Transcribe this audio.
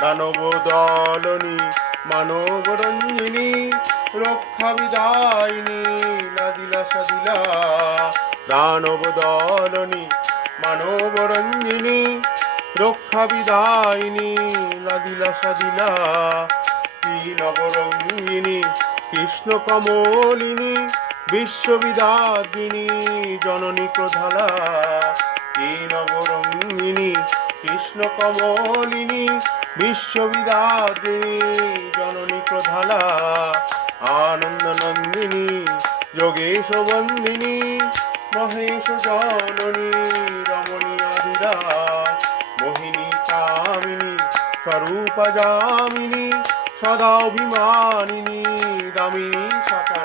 দানব দলনী মানব রঞ্জিনী রক্ষা বিদায়িনী লাদিলা সাদিলা। দানব দলনী মানব রঞ্জিনী রক্ষা বিদায়িনী লাদিলা সাদিলা। কি নবরঙ্গিনী কৃষ্ণ কমলিনী বিশ্ববিদারিণী জননী প্রধালা। কি নবরঙ্গিনী কৃষ্ণ কমলিনী বিশ্ববিদারিণী জননী প্রধালা। আনন্দ নন্দিনী যোগেশ বন্দিনী মহেশ জননী রমণী অধীরা। মোহিনী কামিনী স্বরূপ যামিনী সদা অভিমানিনী দামিনী সকা।